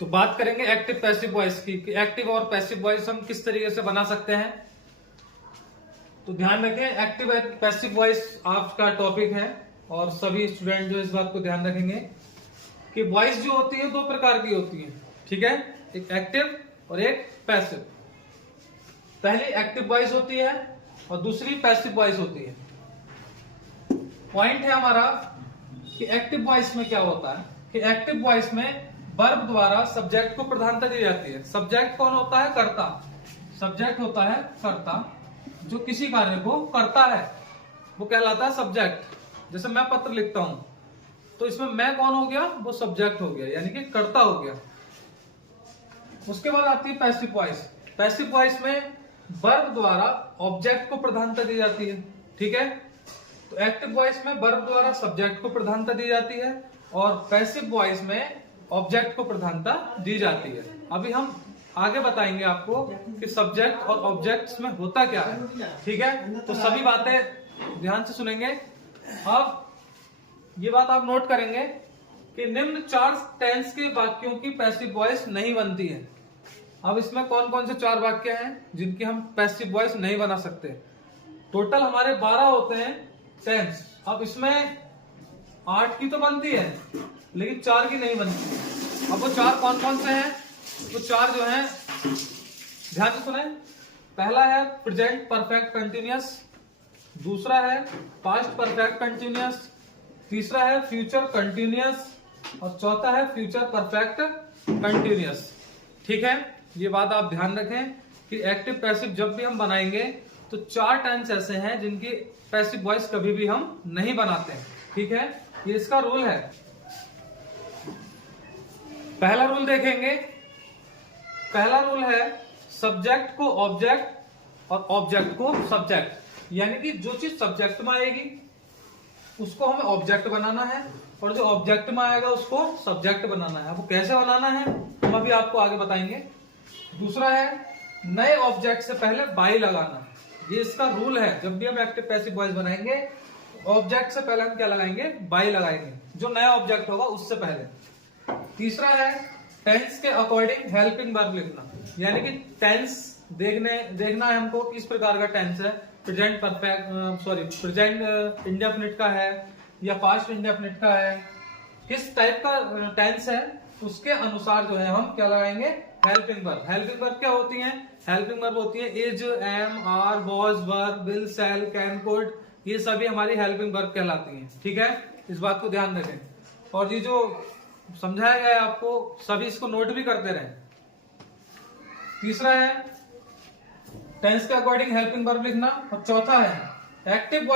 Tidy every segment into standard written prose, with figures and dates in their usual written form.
तो बात करेंगे एक्टिव पैसिव वॉइस की कि एक्टिव और पैसिव वॉइस हम किस तरीके से बना सकते हैं। तो ध्यान रखें, एक्टिव एंड पैसिव वॉइस आपका टॉपिक है और सभी स्टूडेंट जो इस बात को ध्यान रखेंगे कि वॉइस जो होती है दो प्रकार की होती है, ठीक है, एक एक्टिव और एक पैसिव। पहली एक्टिव वॉइस होती है और दूसरी पैसिव वॉइस होती है। पॉइंट है हमारा कि एक्टिव वॉइस में क्या होता है कि एक्टिव वॉइस में वर्ब द्वारा सब्जेक्ट को प्रधानता दी जाती है। सब्जेक्ट कौन होता है? कर्ता। सब्जेक्ट होता है कर्ता, जो किसी कार्य को करता है वो कहलाता है सब्जेक्ट। जैसे मैं पत्र लिखता हूं तो इसमें मैं कौन हो गया? वो सब्जेक्ट हो गया, यानी कि कर्ता हो गया। उसके बाद आती है पैसिव वॉइस। पैसिव वॉइस में वर्ब द्वारा ऑब्जेक्ट को प्रधानता दी जाती है, ठीक है। तो एक्टिव वॉइस में वर्ब द्वारा सब्जेक्ट को प्रधानता दी जाती है और पैसिव वॉइस में ऑब्जेक्ट को प्रधानता दी जाती है। अभी हम आगे बताएंगे आपको कि सब्जेक्ट और ऑब्जेक्ट्स में होता क्या है, ठीक है। तो सभी बातें ध्यान से सुनेंगे। अब ये बात आप नोट करेंगे कि निम्न 4 टेंस के वाक्यों की पैसिव वॉइस नहीं बनती है। अब इसमें कौन कौन से 4 वाक्य हैं जिनकी हम पैसिव वॉइस नहीं बना सकते? टोटल हमारे 12 होते हैं टेंस। अब इसमें 8 की तो बनती है लेकिन 4 की नहीं बनती। अब वो 4 कौन कौन से हैं? वो 4 जो हैं ध्यान से सुने। पहला है प्रेजेंट परफेक्ट कंटिन्यूअस, दूसरा है पास्ट परफेक्ट कंटिन्यूअस, तीसरा है फ्यूचर कंटिन्यूअस और चौथा है फ्यूचर परफेक्ट कंटिन्यूअस, ठीक है। ये बात आप ध्यान रखें कि एक्टिव पैसिव जब भी हम बनाएंगे तो 4 टेंस ऐसे हैं जिनकी पैसिव वॉइस कभी भी हम नहीं बनाते हैं, ठीक है। ये इसका रूल है। पहला रूल देखेंगे। पहला रूल है सब्जेक्ट को ऑब्जेक्ट और ऑब्जेक्ट को सब्जेक्ट, यानी कि जो चीज सब्जेक्ट में आएगी उसको हमें ऑब्जेक्ट बनाना है और जो ऑब्जेक्ट में आएगा उसको सब्जेक्ट बनाना है। वो कैसे बनाना है हम अभी आपको आगे बताएंगे। दूसरा है नए ऑब्जेक्ट से पहले बाई लगाना। ये इसका रूल है। जब भी हम एक्टिव पैसिव वॉइस बनाएंगे ऑब्जेक्ट से पहले हम क्या लगाएंगे? बाई लगाएंगे, जो नया ऑब्जेक्ट होगा उससे पहले। तीसरा है टेंस के अकॉर्डिंग हेल्पिंग वर्ब लिखना, यानी कि टेंस देखना है हमको किस प्रकार का टेंस है। प्रेजेंट परफेक्ट प्रेजेंट इंडेफिनिट का है या पास्ट इंडेफिनिट का है, किस टाइप का टेंस है उसके अनुसार जो है हम क्या लगाएंगे? Helping verb. हेल्पिंग वर्ब क्या होती है? हेल्पिंग वर्ब होती है is, am, are, was, were, will, shall, can, could. ये सभी हमारी हेल्पिंग वर्ब कहलाती हैं, ठीक है। इस बात को ध्यान रखें और ये जो समझाया गया है आपको सभी इसको नोट भी करते रहें। तीसरा है टेंस के अकॉर्डिंग हेल्पिंग वर्ब लिखना और चौथा है एक्टिव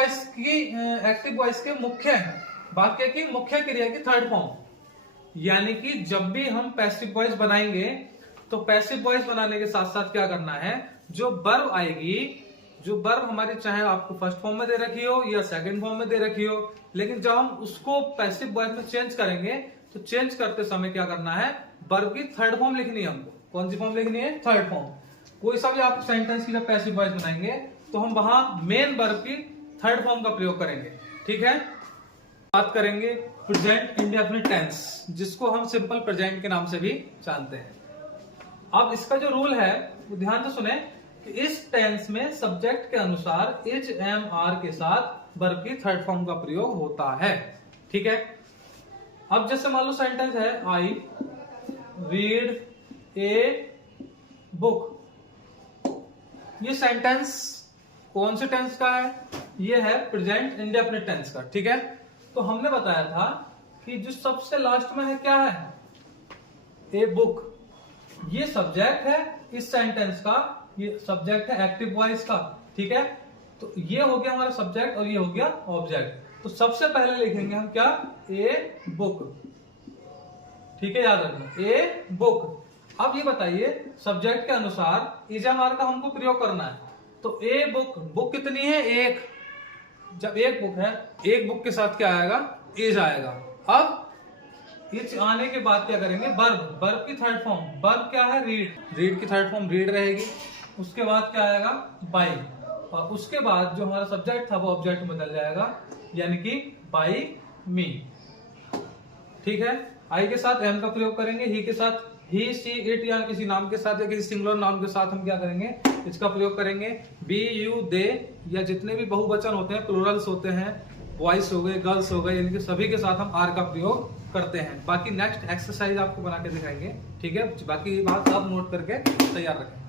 वॉइस के मुख्य वाक्य की मुख्य क्रिया की थर्ड फॉर्म, यानी कि जब भी हम पैसिव वॉइस बनाएंगे तो पैसिव वॉइस बनाने के साथ साथ क्या करना है? जो वर्ब आएगी, जो वर्ब हमारी चाहे आपको फर्स्ट फॉर्म में दे रखी हो या सेकंड फॉर्म में दे रखी हो, लेकिन जब हम उसको पैसिव वॉइस में चेंज करेंगे तो चेंज करते समय क्या करना है? वर्ब की थर्ड फॉर्म लिखनी है हमको। कौन सी फॉर्म लिखनी है? Third form. कोई सा भी आप सेंटेंस की जब पैसिव वॉइस बनाएंगे तो हम वहां मेन वर्ब की थर्ड फॉर्म का प्रयोग करेंगे, ठीक है। बात करेंगे प्रेजेंट इंडेफिनिट टेंस, जिसको हम सिंपल प्रेजेंट के नाम से भी जानते हैं। अब इसका जो रूल है वो ध्यान से सुने कि इस टेंस में सब्जेक्ट के अनुसार इज, एम, आर के साथ वर्ब की थर्ड फॉर्म का प्रयोग होता है, ठीक है। अब जैसे मान लो सेंटेंस है आई रीड ए बुक। ये सेंटेंस कौन से टेंस का है? ये है प्रेजेंट इंडेफिनिट टेंस का, ठीक है। तो हमने बताया था कि जो सबसे लास्ट में है क्या है? A book. ये सब्जेक्ट है इस सेंटेंस का, ये सब्जेक्ट है एक्टिव वॉइस का, ठीक है। तो ये हो गया हमारा सब्जेक्ट और ये हो गया ऑब्जेक्ट। तो सबसे पहले लिखेंगे हम क्या? ए बुक, ठीक है, याद रखना ए बुक। अब ये बताइए सब्जेक्ट के अनुसार इज, एम, आर का हमको प्रयोग करना है। तो ए बुक, बुक कितनी है? एक। जब एक बुक है, एक बुक के साथ क्या आएगा? इज आएगा। अब इज आने के बाद क्या करेंगे? वर्ब, वर्ब की थर्ड फॉर्म। वर्ब क्या है? रीड, रीड की थर्ड फॉर्म रीड रहेगी। उसके बाद क्या आएगा? बाई, और उसके बाद जो हमारा सब्जेक्ट था वो ऑब्जेक्ट में बदल जाएगा, यानी कि बाई मी, ठीक है। आई के साथ एम का प्रयोग करेंगे, ही के साथ ही सी इट या किसी नाम के साथ या किसी सिंगुलर नाउन के साथ हम क्या करेंगे, इसका प्रयोग करेंगे। बी यू दे या जितने भी बहुवचन होते हैं, प्लूरल्स होते हैं, बॉयज हो गए, गर्ल्स हो गए, इनके सभी के साथ हम आर का प्रयोग करते हैं। बाकी नेक्स्ट एक्सरसाइज आपको बना के दिखाएंगे, ठीक है। बाकी बात आप नोट करके तैयार रखें।